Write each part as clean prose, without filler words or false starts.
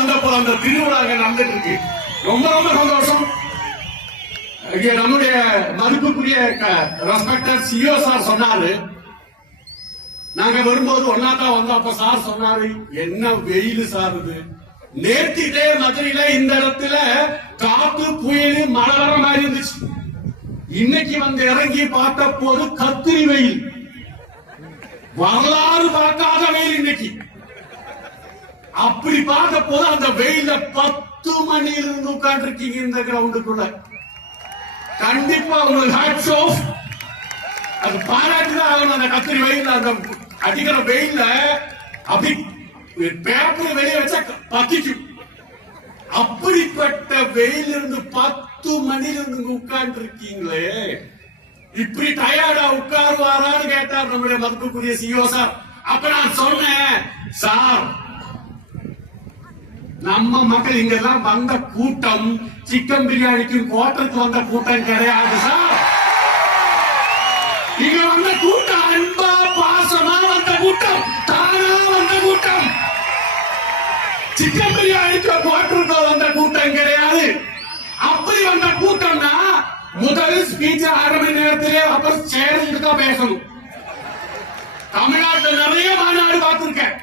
வந்தப்போ அந்த திருவிழா நடந்துட்டு இருக்கு. ரொம்ப ரொம்ப சந்தோஷம். நம்முடைய மதிப்புக்குரிய ரெஸ்பெக்டட் சிஓ சார் சொன்னாரு, நாங்க வரும்போது ஒன்னாதான் வந்தோம். அப்ப சார் சொன்னாரு, என்ன வெயில் சார் இது. நேர்த்திட்டே மதுரையில இந்த இடத்துல காத்து புயல் மழை வர மாதிரி இருந்துச்சு. இன்னைக்கு வந்து இறங்கி பார்த்த போது கத்திரி வெயில், வரலாறு பார்க்காத வெயில் இன்னைக்கு. அப்படி பார்த்த போது அந்த வெயில 10 மணி இருந்து உட்கார்ந்து இருக்கீங்க இந்த கிரவுண்டுக்குள்ள. கண்டிப்பா உங்களுக்கு ஹேட்ஸ் ஆஃப். அது பாராட்டுதான் ஆகணும். அந்த கத்திரி வெயில், அந்த அடிக்கிற வெயில அப்படி பேப்பர் வெளியே வச்சா பத்திக்கும். அப்படிப்பட்ட வெயில் இருந்து 10 மணில இருந்து உட்கார்ந்து இருக்கீங்களே, இப்படி டயர்டா உட்காருவாரான்னு கேட்டார் நம்முடைய மதிப்புக்குரிய சிஓ சார். அப்ப நான் சொன்னேன், சார் நம்ம மக்கள் இங்கெல்லாம் வந்த கூட்டம் சிக்கன் பிரியாணிக்கும் கோட்டருக்கு வந்த கூட்டம் கிடையாது சார். இங்க வந்த கூட்டம் அன்பா பாசமா வந்த கூட்டம், தானா வந்த கூட்டம். சிக்கன் பிரியாணிக்கு கோட்டருக்கு வந்த கூட்டம் கிடையாது. அப்படி வந்த கூட்டம்னா முதல் ஸ்பீச் 1/2 மணி நேரத்திலே அப்புறம் சேர்ந்துட்டு தான் பேசணும். தமிழ்நாட்டில் நிறைய மாநாடு பார்த்திருக்கேன்,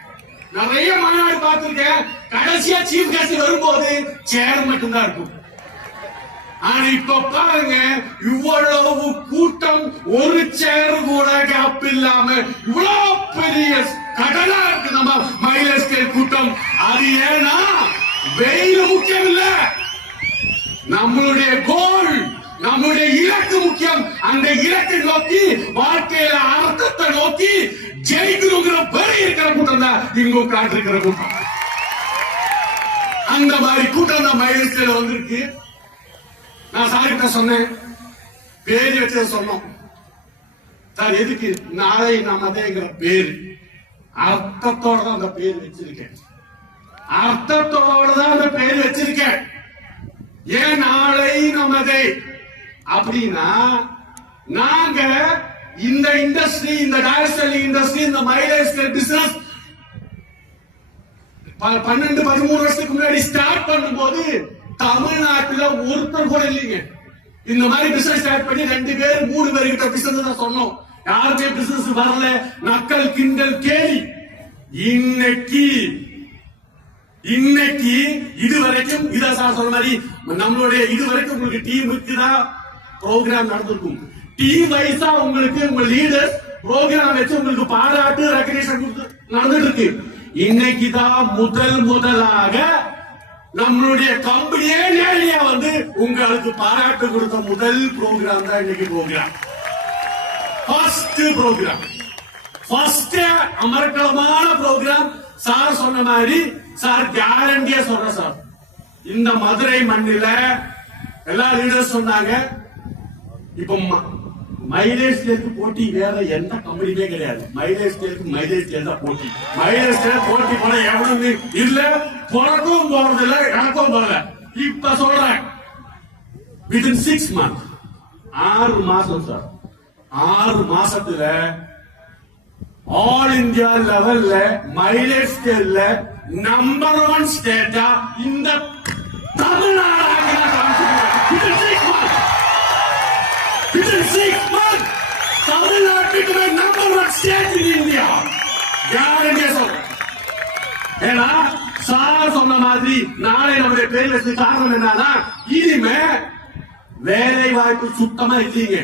நிறைய மாநாடு பார்த்திருக்கேன். கடைசியா சீஃப் கெஸ்ட் வரும்போது சேர் மட்டும்தான் இருக்கும். ஆனா இப்ப பாருங்க, இவ்வளவு கூட்டம், ஒரு சேர் கூட கேப் இல்லாம இவ்வளவு பெரிய கடலா இருக்கு நம்ம மைலேஜ் கூட்டம். அது ஏன்னா வெயில் முக்கியம் இல்ல, நம்மளுடைய கோல், நம்முடைய இலக்கு முக்கியம். அந்த இலக்கை நோக்கி, வாழ்க்கையில அர்த்தத்தை நோக்கி ஜெயிக்கணுங்கிற வரை இருக்கிற கூட்டம் தான் இங்க உட்கார்ந்து இருக்கிற கூட்டம். அந்த மாதிரி கூட்டம் தான் மைலேஜ் வந்திருக்கு. நான் சார்கிட்ட சொன்னேன், பேரு வச்சது சொன்னோம் சார். எதுக்கு நாளை நமதேங்கிற பேரு, அர்த்தத்தோட தான் அந்த பேர் வச்சிருக்கேன். அர்த்தத்தோட தான் அந்த பேர் வச்சிருக்கேன். ஏன் நாளை நமதே அப்படின்னா, நாங்க இந்த இண்டஸ்ட்ரி, இந்த டைரக்ட் இண்டஸ்ட்ரி, இந்த மைலேஜ் பிசினஸ் 12-13 வருஷத்துக்கு முன்னாடி ஸ்டார்ட் பண்ணும்போது தமிழ்நாட்டுல ஒருத்தர் கூட இல்லைங்க. இந்த மாதிரி பிசினஸ் ஸ்டார்ட் பண்ணி 2 பேர் 3 பேர் கிட்ட பிசினஸ் தான் சொன்னோம். யாருமே பிசினஸ் வரல, நக்கல் கிண்டல் கேலி. இன்னைக்கு இதுவரைக்கும் இத சார் சொன்ன மாதிரி நம்மளுடைய இதுவரைக்கும் உங்களுக்கு டீம் இருக்குதா, ப்ரோக்ராம் நடந்திருக்கும். டீம் வைஸா உங்களுக்கு உங்க லீடர் ப்ரோக்ராம் வச்சு உங்களுக்கு பாராட்டு ரெகக்னிஷன் நடந்துட்டு இருக்கு. இன்னைக்குதான் முதலாக நம்மளுடைய கம்பெனியே நேரடியா வந்து உங்களுக்கு பாராட்டு கொடுத்த முதல் ப்ரோக்ராம் தான் இன்னைக்கு ப்ரோக்ராம். ஃபர்ஸ்ட் ப்ரோக்ராம், ஃபர்ஸ்ட் அமர்க்கலமான ப்ரோக்ராம். சார் சொன்ன மாதிரி சார் கேரண்டியா சொல்ற சார், இந்த மதுரை மண்ணில எல்லா லீடர்ஸ் சொன்னாங்க, இப்ப மைலேஜ் ஸ்கேலுக்கு போட்டி வேற எந்த கம்பெனியுமே கிடையாது. மைலேஜ் ஸ்கேலுக்கு தான் போட்டி. மைலேஜ் ஸ்கேல் போட்டி போட எவனும் இல்ல, பிறக்கும் போறது இல்ல, எனக்கும் போறல. இப்ப சொல்றேன், வித்தின் 6 months, 6 மாசம் சார், 6 மாசத்துல ஆல் இந்தியா லெவல்ல மைலேஜ் ஸ்கேல்ல நம்பர் 1 ஸ்டேட்டா இந்த தமிழ்நாடு. தமிழ்நாட்டுக்கு நம்பர் 1 ஸ்டேட் இன் இந்தியா. கேரண்டியா சொல்றேன். ஏன்னா சார் சொன்ன மாதிரி நாளை நம்முடைய பேர் வச்சு காரணம் என்னன்னா, இனிமே வேலை வாய்ப்பு சுத்தமா இல்லைங்க.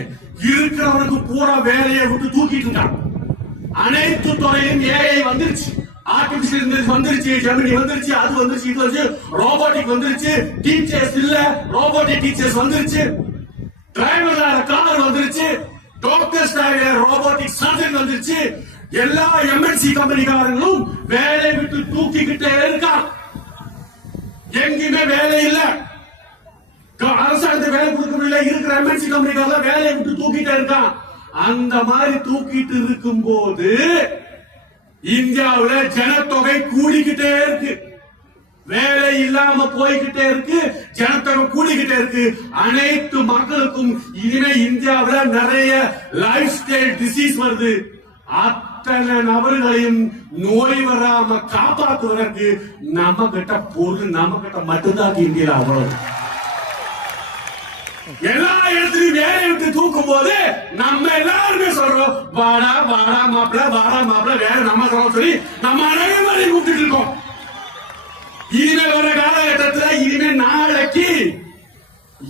இருக்கிறவனுக்கு பூரா வேலையை விட்டு தூக்கிட்டு இருக்காங்க. அனைத்து துறையும் ஏஐ வந்துருச்சு, ஆர்டிபிஷியல் இன்டெலிஜென்ஸ் வந்துருச்சு, ஜெமினி வந்துருச்சு, அது வந்துருச்சு, இது வந்துருச்சு, ரோபோட்டிக் வந்துருச்சு, டீச்சர்ஸ் இல்ல ரோபோட்டிக் டீச்சர்ஸ் வந்துருச்சு, டிரைவர் கார் வந்துருச்சு, டாக்டர்ஸ் ரோபோட்டிக் சர்ஜன் வந்துருச்சு. எல்லா எம்என்சி கம்பெனிக்காரங்களும் வேலை விட்டு தூக்கிக்கிட்டே இருக்காங்க. எங்கேயுமே வேலை இல்ல, அரசாங்கத்தை வேலை கொடுக்க முடியல. இருக்கிற எம்என்சி கம்பெனிக்காரங்க வேலையை விட்டு தூக்கிட்டே இருக்கான். அந்த மாதிரி தூக்கிட்டு இருக்கும் போது இந்தியாவுல ஜனத்தொகை கூடிக்கிட்டே இருக்கு, வேலை இல்லாம போய்கிட்டே இருக்கு, ஜனத்தொகை கூடிக்கிட்டே இருக்கு. அனைத்து மக்களுக்கும் இனிமே இந்தியாவுல நிறைய லைஃப் ஸ்டைல் டிசீஸ் வருது. அத்தனை நபர்களையும் நோய் வராம காப்பாற்றுவதற்கு நம்ம கிட்ட பொருள் நம்ம கிட்ட மட்டும்தான் இந்தியா. அவ்வளவு எல்லா இடத்துலயும் வேலை விட்டு தூக்கும் போது நம்ம எல்லாருமே சொல்றோம் வாடா வாடா மாப்பிள்ள வேலை நம்ம சொல்லி நம்ம அனைவரையும் கூப்பிட்டு இருக்கோம். இனிமே வர காலகட்டத்தில் இனிமே நாளைக்கு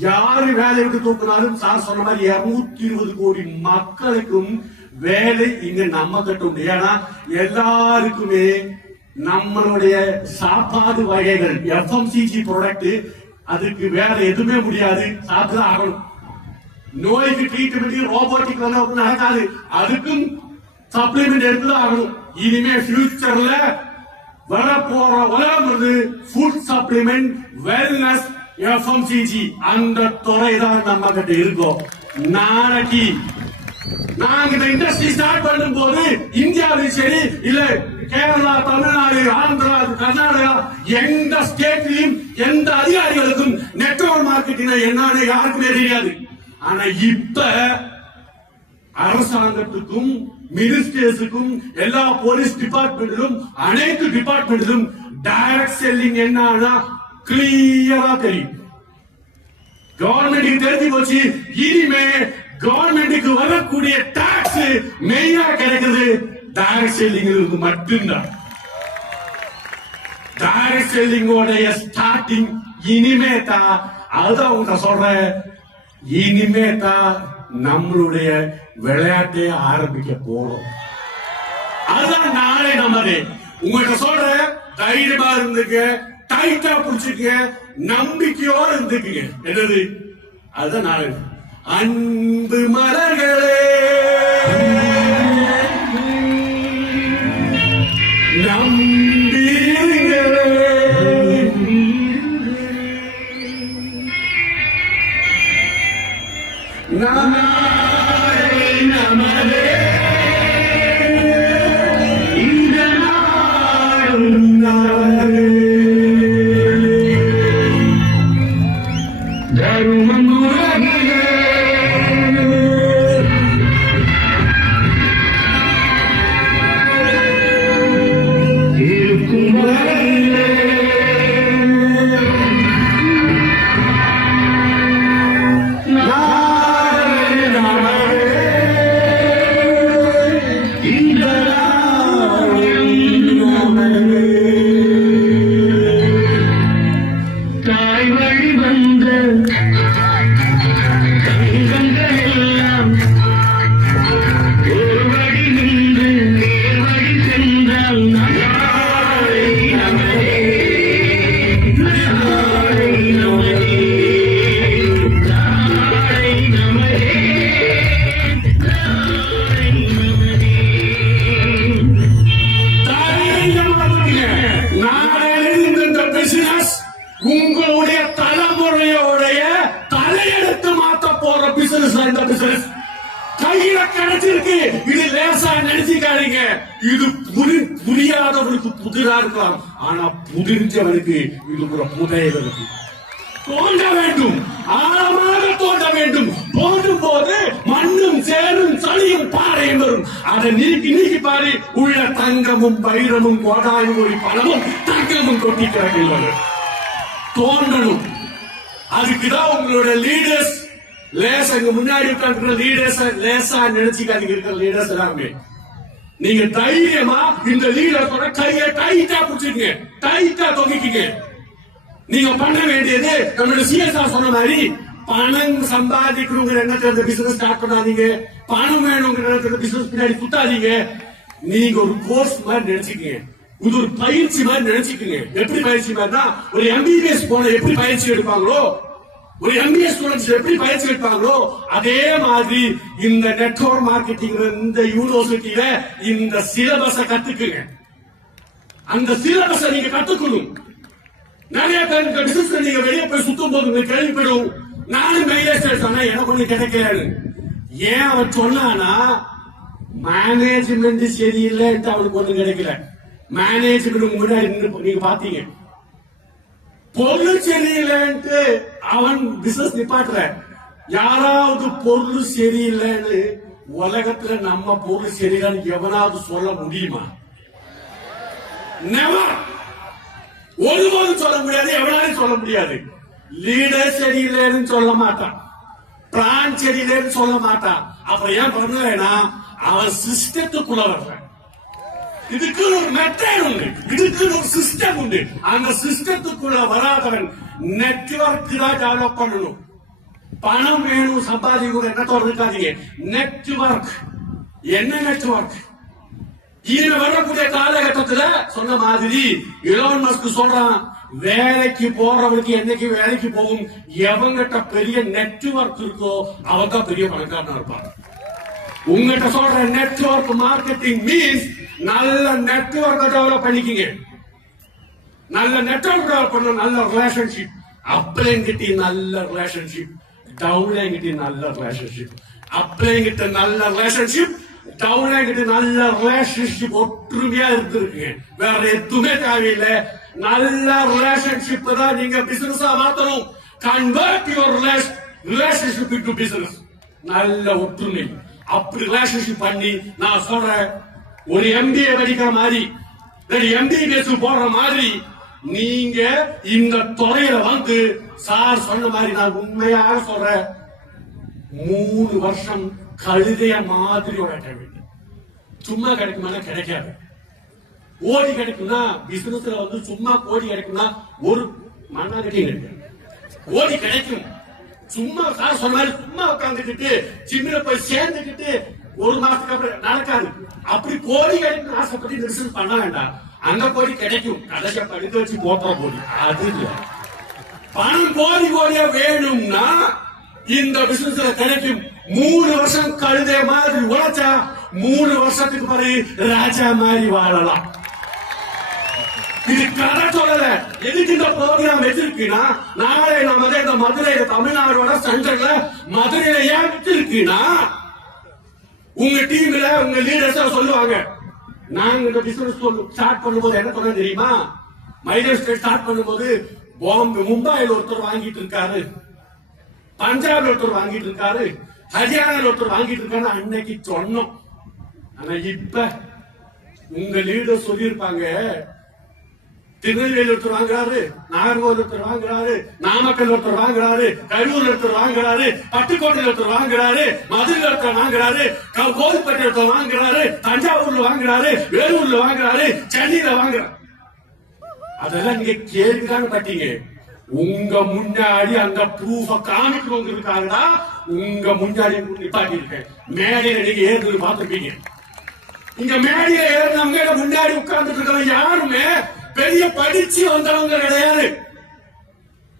யாரு வேலை விட்டு தூக்கினாலும் சார் சொன்ன மாதிரி 220 கோடி மக்களுக்கும் வேலை இங்க நம்ம கிட்ட உண்டு. ஏன்னா எல்லாருக்குமே நம்மளுடைய சாப்பாடு வகைகள் FMCG ப்ராடக்ட் அதுக்கு வேற எதுவுமே முடியாது, சாப்பிட்டுதான் ஆகணும். நோய்க்கு ட்ரீட்மெண்ட் ரோபோட்டிக் நடக்காது, அதுக்கும் சப்ளிமெண்ட் எடுத்துதான் ஆகணும். இனிமே ஃபியூச்சர்ல வரப்போற உலகம் ஃபுட் சப்ளிமெண்ட் வெல்னஸ் FMCG அந்த துறை தான் நம்ம கிட்ட இருக்கும். நாளைக்கு நாங்க இந்த இண்டஸ்ட்ரி ஸ்டார்ட் பண்ணும் போது இந்தியாவிலும் சரி இல்ல கேரளா, தமிழ்நாடு, ஆந்திரா, கர்நாடகா எந்த ஸ்டேட்லயும் எந்த அதிகாரிகளுக்கும் நெட்வொர்க் மார்க்கெட்டிங் என்னன்னு யாருக்குமே தெரியாது. ஆனா இப்ப அரசாங்கத்துக்கும் மினிஸ்டர்ஸுக்கும் எல்லா போலீஸ் டிபார்ட்மெண்டிலும் அனைத்து டிபார்ட்மெண்டிலும் டைரக்ட் செல்லிங் என்னன்னா கிளியரா தெரியும். கவர்மெண்ட்டுக்கு தெரிஞ்சு போச்சு. இனிமே கவர்மெண்ட்டுக்கு வரக்கூடிய டாக்ஸ் மெயினா கிடைக்கிறது டைரக்ட் செல்லிங்களுக்கு மட்டும்தான். டைரக்ட் செல்லிங்கோடைய ஸ்டார்டிங் இனிமே தான். அதுதான் உங்க சொல்றேன், இனிமே தான் நம்மளுடைய விளையாட்டை ஆரம்பிக்க போறோம். அதுதான் நாளை நமது. உங்கள்கிட்ட சொல்ற தைரியமா இருந்துக்க, டைட்டா புடிச்சுக்க, நம்பிக்கையோட இருந்துக்குங்க. என்னது அதுதான் நாளை. அன்பு மலர்களே நம்பிங்களே நாளை நமதே இந்த நாளும் நமதே. தருமம் உலகிலே இருக்கும் வரையிலே நாளை நமதே இந்த நாளும் நமதே. தாய் வழி வந்த தங்கங்கள் எல்லாம் ஒரு வழி நின்று நேர் வழி சென்றால் நாளை நமதே நாளை நமதே நாளை நமதே நாளை நமதே. நாளையிலிருந்து இந்த பிசினஸ் உங்களுடைய தலைமுறையோடைய தலையெடுத்து மாத்த போற பிசினஸ். இந்த பிசினஸ் கையில கிடைச்சிருக்கு. இது லேசா நினைச்சுக்காதீங்க. இது புரியாதவனுக்கு புதிரா இருக்கலாம், ஆனா புதிர்ந்தவனுக்கு இது ஒரு புதையல் இருக்கு. தோண்ட வேண்டும், ஆழமாக தோண்ட வேண்டும். தோண்டும் போது மண்ணும் சேரும் சளியும் பாறையும் வரும். அதை நீக்கி பாரு, உள்ள தங்கமும் வைரமும் கோடாயும் ஒரு பணமும் தங்கமும் கொட்டி கிடக்கிறது. தோண்டணும். அதுக்குதான் உங்களோட லீடர்ஸ் லேசா இங்க முன்னாடி உட்கார்ந்து லீடர்ஸ் லேசா நினைச்சுக்காதீங்க. இருக்கிற லீடர்ஸ் எல்லாமே நீங்க தைரியமா இந்த லீடர்ஸோட கையை டைட்டா பிடிச்சிக்கங்க, டைட்டா தொங்கிக்கீங்க. நீங்க பண்ண வேண்டியது நம்மளோட CSR சொன்ன மாதிரி பணம் சம்பாதிக்கணுங்கிற எண்ணத்துல பிசினஸ் ஸ்டார்ட் பண்ணாதீங்க. பணம் வேணுங்கிற எண்ணத்துல பிசினஸ் பின்னாடி சுத்தாதீங்க. நீங்க ஒரு கோர்ஸ் மாதிரி நினைச்சுக்கீங்க, இது ஒரு பயிற்சி மாதிரி நினைச்சுக்கீங்க. எப்படி பயிற்சி மாதிரினா ஒரு MBBS போன எப்படி பயிற்சி எடுப்பாங்களோ, ஒரு MBA ஸ்டூடெண்ட்ஸ் எப்படி பயிற்சி எடுப்பாங்களோ அதே மாதிரி இந்த நெட்வொர்க் மார்க்கெட்டிங் இந்த யூனிவர்சிட்டியில இந்த சிலபஸ கத்துக்குங்க. அந்த சிலபஸ நீங்க கத்துக்கணும். நிறைய பேருக்கு பிசினஸ் நீங்க வெளியே போய் சுத்தும் போது கேள்விப்படும், நானும் மைலேஜ் சொன்னா எனக்கு ஒண்ணு கிடைக்கல. ஏன் அவன் சொன்னானா மேனேஜ்மெண்ட் சரியில்லைன்ட்டு அவனுக்கு ஒண்ணு கிடைக்கல. மேனேஜ்மெண்ட் முன்னாடி நீங்க பாத்தீங்க, பொருள் சரியில்லைன்ட்டு அவன் பிசினஸ் நிப்பாட்டுற. யாராவது பொருள் சரியில்லைன்னு உலகத்துல நம்ம பொருள் சரிதான் எவனாவது சொல்ல முடியுமா? நெவர். ஒருபோதும் சொல்ல முடியாது, எவனாலும் சொல்ல முடியாது. லீடர் சரியில்லைன்னு சொல்ல மாட்டான், பிளான் சரியில்லைன்னு சொல்ல மாட்டான். அப்புறம் ஏன் பண்ணலன்னா அவன் சிஸ்டத்துக்குள்ள வர்றான். இதுக்கு ஒரு மெத்தட் உண்டு, இதுக்கு ஒரு சிஸ்டம் உண்டு. அந்த சிஸ்டத்துக்குள்ள வராதவன் நெட்வொர்க் தான் டெவலப் பண்ணணும். பணம் வேணும் சம்பாதிக்க எண்ணத்தோடு இருக்காதீங்க. நெட்வொர்க் என்ன நெட்வொர்க்? இனி வரக்கூடிய காலகட்டத்துல சொன்ன மாதிரி எலோன் மஸ்க் சொல்றான், வேலைக்கு போறவனுக்கு என்னைக்கு வேலைக்கு போகும், எவங்கிட்ட பெரிய நெட்வொர்க் இருக்கோ அவன் தான் பெரிய பணக்காரனா இருப்பான். உங்ககிட்ட சொல்ற நெட்வொர்க் மார்க்கெட்டிங் மீன்ஸ் நல்ல நெட்வொர்க் டெவலப் பண்ணிக்கிங்க. நல்ல நெட்வொர்க் டெவலப் பண்ண, நல்ல ரிலேஷன்ஷிப். அப்ளைங்கிட்ட நல்ல ரிலேஷன்ஷிப், டவுன்லைங்கிட்ட நல்ல ரிலேஷன்ஷிப். அப்ளைங்கிட்ட நல்ல ரிலேஷன்ஷிப், டவுன்லைங்கிட்ட நல்ல ரிலேஷன்ஷிப். ஒற்றுமையா இருந்திருக்குங்க, வேற எதுவுமே தேவையில்லை. நல்ல ரிலேஷன்ஷிப் தான் நீங்க பிசினஸா மாத்தணும். Convert your relationship into business. நல்ல ஒற்றுமை. அப்படி ரிலேஷன்ஷிப் பண்ணி நான் சொல்றேன், ஒரு MBA படிக்கிற மாதிரி, MBBS போடுற மாதிரி நீங்க இந்த துறையில வந்து சார் சொன்ன மாதிரி நான் உண்மையாக சொல்றேன், 3 வருஷம் கழுதைய மாதிரி உழைக்க வேண்டும். சும்மா கிடைக்குமா? கிடைக்காது. கோடி கிடைக்கும்னா பிசினஸ்ல வந்து சும்மா கோடி கிடைக்கும்னா ஒரு மண்ணாகட்டி கோடி கிடைக்கும். சும்மா சார் சொன்ன மாதிரி சும்மா உட்காந்துக்கிட்டு ஜிம்ல போய் சேர்ந்துக்கிட்டு ஒரு மாசத்துக்கு அப்புறம் நடக்காது. அப்படி கோடி கிடைக்கும் ஆசைப்பட்டு பிசினஸ் பண்ண வேண்டாம். அந்த கோடி கிடைக்கும், கடைசியா படித்து வச்சு போட்ட கோடி அது இல்ல. பணம் கோடி கோடியா வேணும்னா இந்த பிசினஸ்ல கிடைக்கும். 3 வருஷம் கழுதே மாதிரி உழைச்சா 3 வருஷத்துக்கு பிறகு ராஜா மாதிரி வாழலாம். இது கதை சொல்லல. எதுக்கு இந்த ப்ரோக்ராம் வச்சிருக்குன்னா, நாளை நம்ம இந்த மதுரையில தமிழ்நாடோட சென்டர்ல மதுரையில ஏன் வச்சிருக்குன்னா, உங்க டீம்ல உங்க லீடர்ஸ் சொல்லுவாங்க, நாங்க இந்த பிசினஸ் ஸ்டார்ட் பண்ணும்போது என்ன பண்ண தெரியுமா, மைலேஜ் ஸ்டார்ட் பண்ணும்போது மும்பையில் ஒருத்தர் வாங்கிட்டு இருக்காரு, பஞ்சாப்ல ஒருத்தர் வாங்கிட்டு இருக்காரு, ஹரியானால ஒருத்தர் வாங்கிட்டு இருக்காரு அன்னைக்கு சொன்னோம். ஆனா இப்ப உங்க லீடர் சொல்லியிருப்பாங்க, திருநெல்வேலி ஒருத்தர் வாங்குறாரு, நாகர்கோவில் ஒருத்தர் வாங்குறாரு, நாமக்கல் ஒருத்தர் வாங்குறாரு, கரூர் ஒருத்தர் வாங்குறாரு, பட்டுக்கோட்டையில் ஒருத்தர் வாங்குறாரு, மதுரை ஒருத்தர் வாங்குறாரு, கோவில்பேட்டை ஒருத்தர் வாங்குறாரு, தஞ்சாவூர்ல வாங்குறாரு, வேலூர்ல வாங்குறாரு, சென்னையில வாங்குறாரு. அதெல்லாம் நீங்க கேள்விதாங்க பட்டீங்க. உங்க முன்னாடி அந்த ப்ரூஃப காமிக்கிறவங்களுக்காக உங்க முன்னாடி நிப்பாட்டி இருக்கேன். மேடையில நீங்க ஏறது பார்த்துருப்பீங்க. இங்க மேடையில ஏறினவங்க முன்னாடி உட்கார்ந்துட்டு இருக்கவங்க யாருமே பெரிய படிச்சு வந்தவங்க கிடையாது,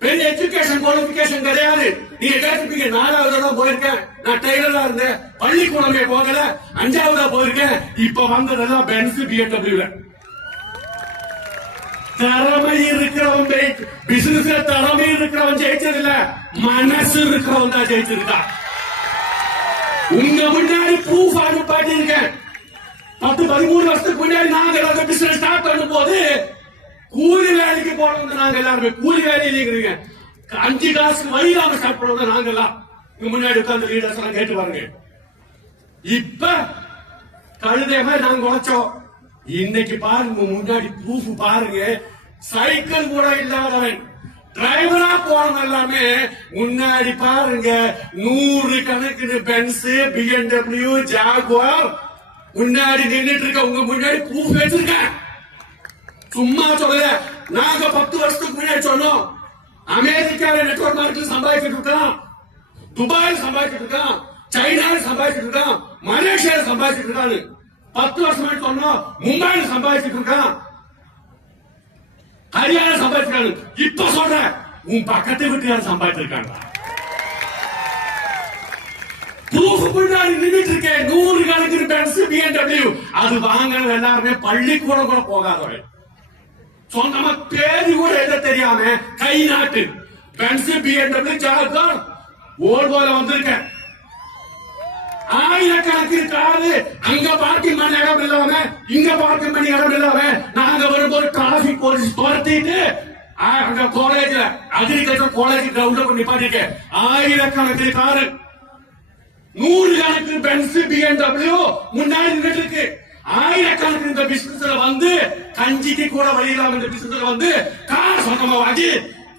பெரிய எஜுகேஷன் குவாலிபிகேஷன் கிடையாது. நீங்க கேட்டிருப்பீங்க, 4வது தான் போயிருக்கேன், நான் டெய்லரா இருந்தேன், பள்ளிக்கூடமே போகல, 5வதா போயிருக்கேன், இப்ப வந்ததெல்லாம் பென்ஸ் BMW. திறமை இருக்கிறவன் பிசினஸ்ல திறமை இருக்கிறவன் ஜெயிச்சது இல்ல, மனசு இருக்கிறவன் தான் ஜெயிச்சிருக்கா. உங்க முன்னாடி ப்ரூஃப் அனுப்பாட்டி இருக்கேன். 10-13 வருஷத்துக்கு முன்னாடி நாங்க பிசினஸ் ஸ்டார்ட் பண்ணும் போது கூலி வேலைக்கு போனவங்க நாங்க எல்லாருமே, கூலி வேலையில 5 காசுக்கு வழி இல்லாம ஸ்டார்ட் பண்ணுவோம் நாங்க எல்லாம். முன்னாடி உட்கார்ந்து லீடர்ஸ் எல்லாம் கேட்டு பாருங்க. இப்ப கழுதை மாதிரி நாங்க உழைச்சோம். இன்னைக்கு பாருங்க, முன்னாடி ப்ரூஃப் பாருங்க. சைக்கிள் கூட இல்லாதவன் டிரைவரா போனவன் எல்லாமே முன்னாடி பாருங்க, 100 கணக்குன்னு பென்ஸ், BMW, ஜாகுவார் முன்னாடி நின்றுட்டு இருக்க. உங்க முன்னாடி ப்ரூஃப் வச்சிருக்க, சும்மா சொல்லல. நாங்க 10 வருஷத்துக்கு முன்னாடி சொன்னோம், அமெரிக்காவில நெட்வொர்க் மார்க்கெட் சம்பாதிச்சுட்டு இருக்கான், துபாயில் சம்பாதிச்சுட்டு இருக்கான், சைனால சம்பாதிச்சுட்டு இருக்கான், மலேசியால சம்பாதிச்சுட்டு இருக்கான்னு 10 வருஷம் சொன்னோம். மும்பையில சம்பாதிச்சுட்டு இருக்கான், ஹரியானா சம்பாதிச்சிருக்காங்க. இப்ப சொல்ற உன் பக்கத்து வீட்டுக்கார சம்பாதிச்சிருக்காங்க. ப்ரூஃப் முன்னாடி நின்றுட்டு இருக்கேன். 100 கணக்கு பென்ஸ், BMW அது வாங்கினது எல்லாருமே பள்ளிக்கூடம் கூட போகாதவன், சொந்தமா பேரு கூட எதை தெரியாம கை நாட்டு பென்ஸ், BMW, ஜாகுவார், ஓல்வோல வந்திருக்கேன். ஆயிரக்கணக்கில் காரு அங்க பார்க்கிங் பண்ண இடம் இல்லாம, இங்க பார்க்கிங் பண்ணி இடம் இல்லாம, நாங்க வரும்போது டிராபிக் போலீஸ் துரத்திட்டு அங்க காலேஜ்ல அக்ரிகல்ச்சர் காலேஜ் கிரவுண்ட்ல நிப்பாட்டிருக்கேன். ஆயிரக்கணக்கில் காரு 100 கணக்கு பென்ஸ் BMW முன்னாடி நின்னுட்டு இருக்கு. ஆயிரக்கணக்கு இந்த பிசினஸ்ல வந்து கஞ்சிக்கு கூட வழி இல்லாம இந்த பிசினஸ்ல வந்து கார் சொந்தமா வாங்கி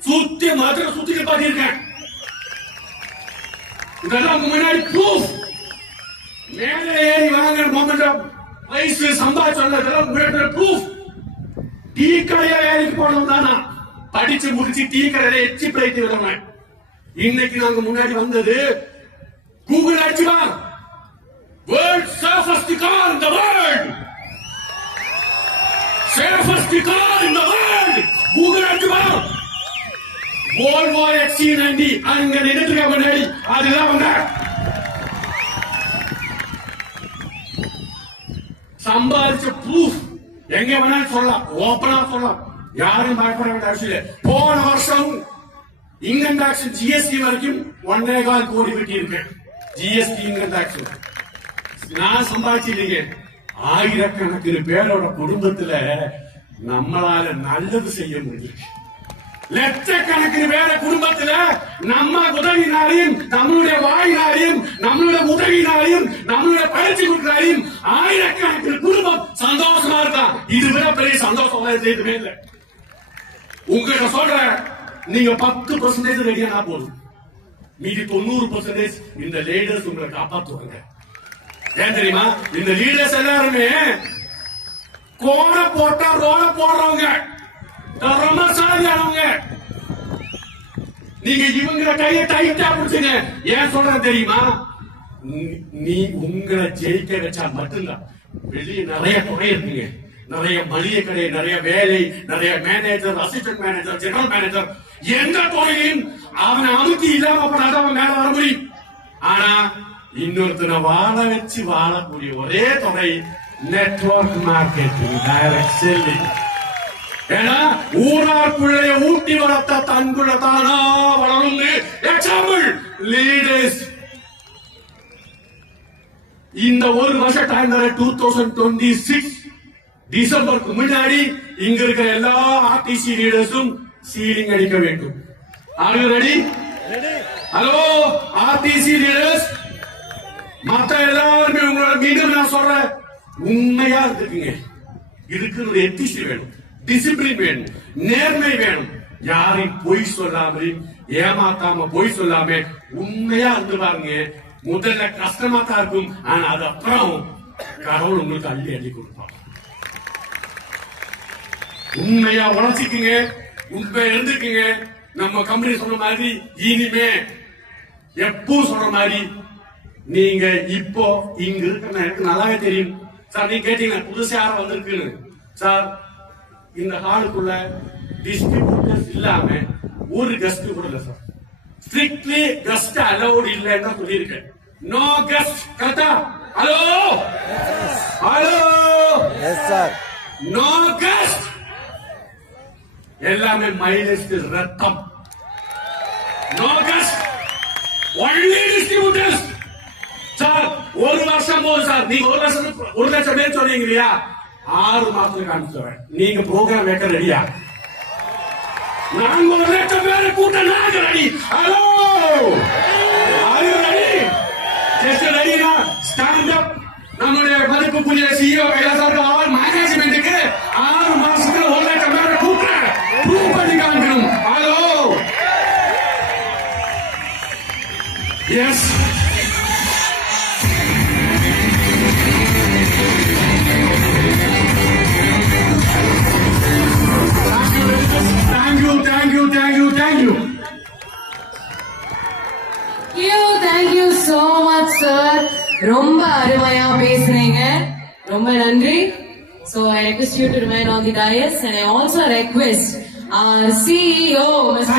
சுத்தி மாத்திர சுத்திட்டு பாத்திருக்கேன். இதெல்லாம் முன்னாடி ப்ரூஃப். மேல ஏறி வாங்க மொமெண்ட் ஆஃப் வயசு சம்பாதிச்சதெல்லாம் முன்னாடி ப்ரூஃப். டீ கடையில வேலைக்கு போனோம் தானா படிச்சு முடிச்சு டீ கடையில எச்சி பிளைட் விடுறேன். இன்னைக்கு நாங்க முன்னாடி வந்தது கூகுள் அடிச்சுவா world safest car in the world, safest car in the world Google அடிச்சுவா Volvo XC90 அங்க நின்னுட்டு முன்னாடி அதுதான் வந்த சம்பாதிச்ச ப்ரூஃப். எங்க வேணாலும் சொல்லலாம், ஓப்பனா சொல்லலாம், யாரும் பயப்பட வேண்டிய அவசியம் இல்லை. போன வருஷம் இன்கம் டாக்ஸ் ஜிஎஸ்டி வரைக்கும் 1.25 கோடி வெட்டி இருக்கேன். ஜிஎஸ்டி இன்கம் டாக்ஸ் நான் சம்பாதிச்சிருக்கீங்க. ஆயிரக்கணக்கிന് பேரோட குடும்பத்துல நம்மளால நல்லது செய்ய முடியும். லட்சக்கணக்கிന് பேர குடும்பத்துல நம்ம உதவினாலையும் நம்மளுடைய வாயினாலையும் நம்மளுடைய உதவினாலையும் நம்மளுடைய பயிற்சி கொடுக்கிறாரையும் ஆயிரக்கணக்கிന് குடும்பம் சந்தோஷமா இருக்கா. இது விட பெரிய சந்தோஷம் எதுவுமே இல்லை. உங்ககிட்ட சொல்ற நீங்க 10% ரெடியா போதும், மீதி 90% இந்த லீடர்ஸ் உங்களை காப்பாற்றுவாங்க. ஏன் தெரியுமா? இந்த லீடர்ஸ் எல்லாருமே கோண போட்டா ரோல போடுறவங்க, ரொம்ப சாதியானவங்க. நீங்க இவங்க கையை டைட்டா பிடிச்சுங்க. ஏன் சொல்ற தெரியுமா? நீ உங்களை ஜெயிக்க வச்சா மட்டும்தான். வெளியே நிறைய துறை இருக்குங்க, நிறைய மளிகை கடை, நிறைய வேலை, நிறைய manager, assistant manager, general manager, எந்த துறையும் அவனை அமுத்தி இல்லாம பண்ணாதான் அவன் மேல வர முடியும். ஆனா இன்னொருத்தனை வாழ வச்சு வாழக்கூடிய ஒரே துறை நெட்வொர்க் மார்க்கெட்டிங், டைரக்ட் செல்லிங். ஏன்னா ஊரார் பிள்ளைய ஊட்டி வளர்த்த தன்புள்ள தானா வளரும். Example leaders. இந்த ஒரு வருஷம் டைம் 2026 டிசம்பருக்கு முன்னாடி இங்க இருக்கிற எல்லா ஆர்டிசி லீடர்ஸும் சீலிங் அடிக்க வேண்டும். R you ready? Hello RTC leaders, மத்த எல்லாருமே உங்களோட மீண்டும் நான் சொல்றேன், உண்மையா இருக்குங்க. இதுக்கு ஒரு எத்திக்ஸ் வேணும், டிசிப்ளின் வேணும், நேர்மை வேணும். யாரையும் பொய் சொல்லாம ஏமாத்தாம பொய் சொல்லாம உண்மையா இருந்து பாருங்க. முதல்ல கஷ்டமா தான் இருக்கும், ஆனா அது அப்புறம் கடவுள் உங்களுக்கு அள்ளி அள்ளி கொடுப்பாங்க. உண்மையா உழைச்சிக்குங்க, உண்மையா இருந்துக்குங்க. நம்ம கம்பெனி சொல்ற மாதிரி இனிமே எப்போ சொல்ற மாதிரி நீங்க இப்போ இங்க இருக்கிற எனக்கு நல்லாவே தெரியும் சார். நீங்க கேட்டீங்க புதுசா யாரும் வந்திருக்குன்னு. சார் இந்த ஹாலுக்குள்ள டிஸ்ட்ரிபியூட்டர்ஸ் இல்லாம ஒரு கெஸ்ட் கூட இல்ல சார். ஸ்ட்ரிக்ட்லி கெஸ்ட் அலௌட் இல்லைன்னு தான் சொல்லியிருக்கேன். No guest. கரெக்டா? Hello hello yes sir. No guest. எல்லாமே மைனஸ் ரத்தம். No guest, only distributors. Sir ஒரு வருஷம் போது சார், நீங்க ஒரு வருஷம் 1 லட்சம் பேர் சொன்னீங்க இல்லையா, 6 மாசத்துக்கு அனுப்பிச்சுறேன். நீங்க ப்ரோக்ராம் வைக்க ரெடியா? நாங்க 1 லட்சம் பேரை கூட்ட நாங்க ready. Hello are you ready? Just ரெடினா ஸ்டாண்ட் அப். நம்மளுடைய மதிப்புக்குரிய சிஇஓ கைலாசார் ஆல் மேனேஜ்மென்ட்க்கு 6 மாசத்துல 1 லட்சம் பேரை கூட்ட ப்ரூவ் பண்ணி காமிக்கணும். Hello yes. Thank you so much sir. ரொம்ப அருமையா பேசுறீங்க, ரொம்ப நன்றி. So I request you to remain on the dais and I also request our CEO Mr.